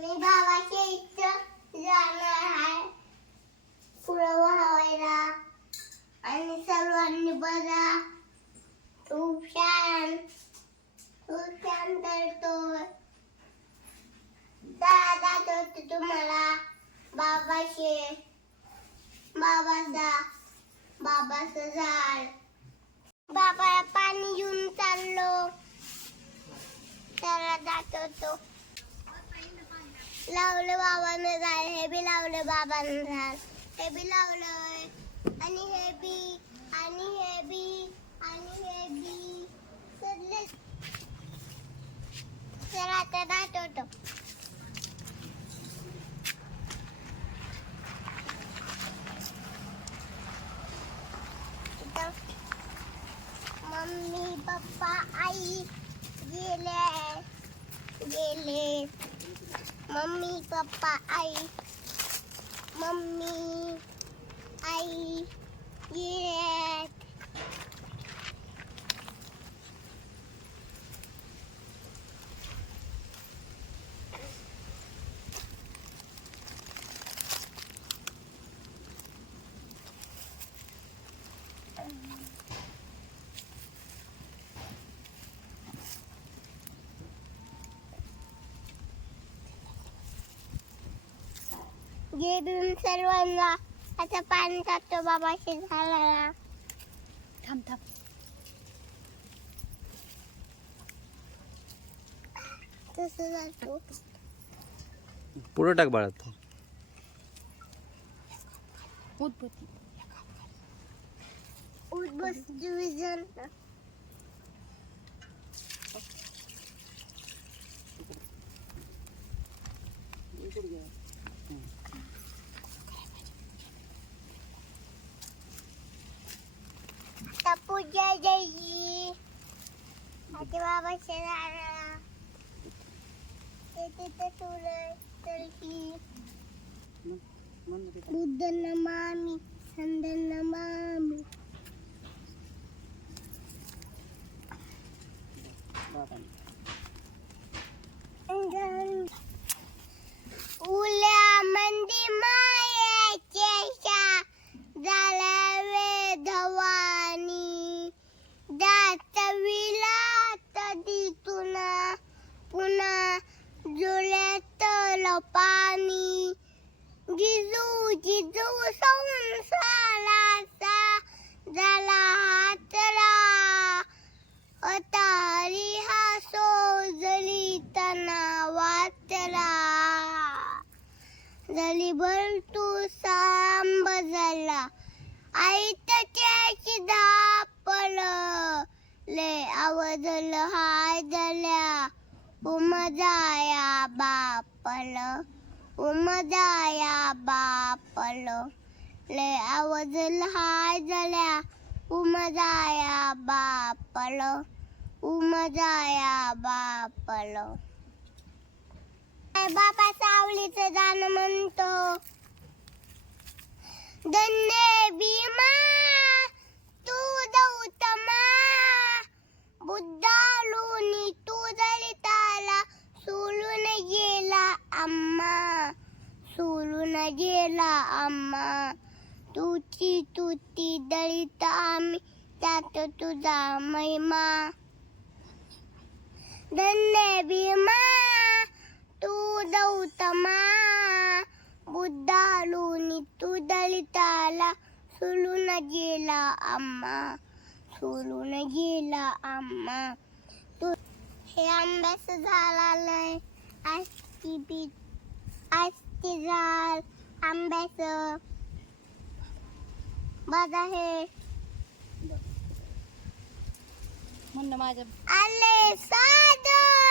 मी बाबाच्या इथं जाणार आहे पुढं व्हायला आणि सर्वांनी बघा खूप छान करतोय. दाखवते तुम्हाला बाबाचं झाड. बाबाला पाणी घेऊन चाललो. त्याला दाखवतो. लावलं बाबानं झाड. हे बी लावलं बाबानं झाड. हे बी लावलंय आणि हे बी आणि हे बी आणि हे बी सगळे. तर आता दाखवतो. मम्मी पप्पा आई गेले. मम्मी पप्पा आई गेले. गेली सर्वांना. आता पाणी टाकतो बाबाशी झाडाला. थांब तसं जातो. पुढे टाक बाळा. उद्बस्ती विजन. पूजा जायची. आता बाबाच्या झाडाला तिथं ठेवलंय. बुद्ध नमामि संत नमामि. उल्या मंदी मायेच्या झाला वेधवानी. दातविला तदितून पुन्हा जुळ्यात पाणी. जिजू संसाराचा झाला हातरा. अतारी हा सोजली तना वाचला. झाली भर तू सांब झाला. आई त्याची धापल ले आवाजल हाय झाल्या. उमजाया बापल ले आवाजल हाय झाल्या. उमजाया बापल. बाबा सावलीचं गाणं म्हणतो. धन्य भीमा तू गौतमा. बुद्धालूनी तू दलिताला सोडून गेला अम्मा. तुती दलित आम्ही त्यात तुझा महिमा. धन्य भीमा तू गौतमा. बुद्धालूनी तू दलिताला सोडून गेला अम्मा. तू हे आंब्याचं झाड आलंय. आजची झाड आंब्याचं. बघा हे म्हणलं माझ्या आले साधं.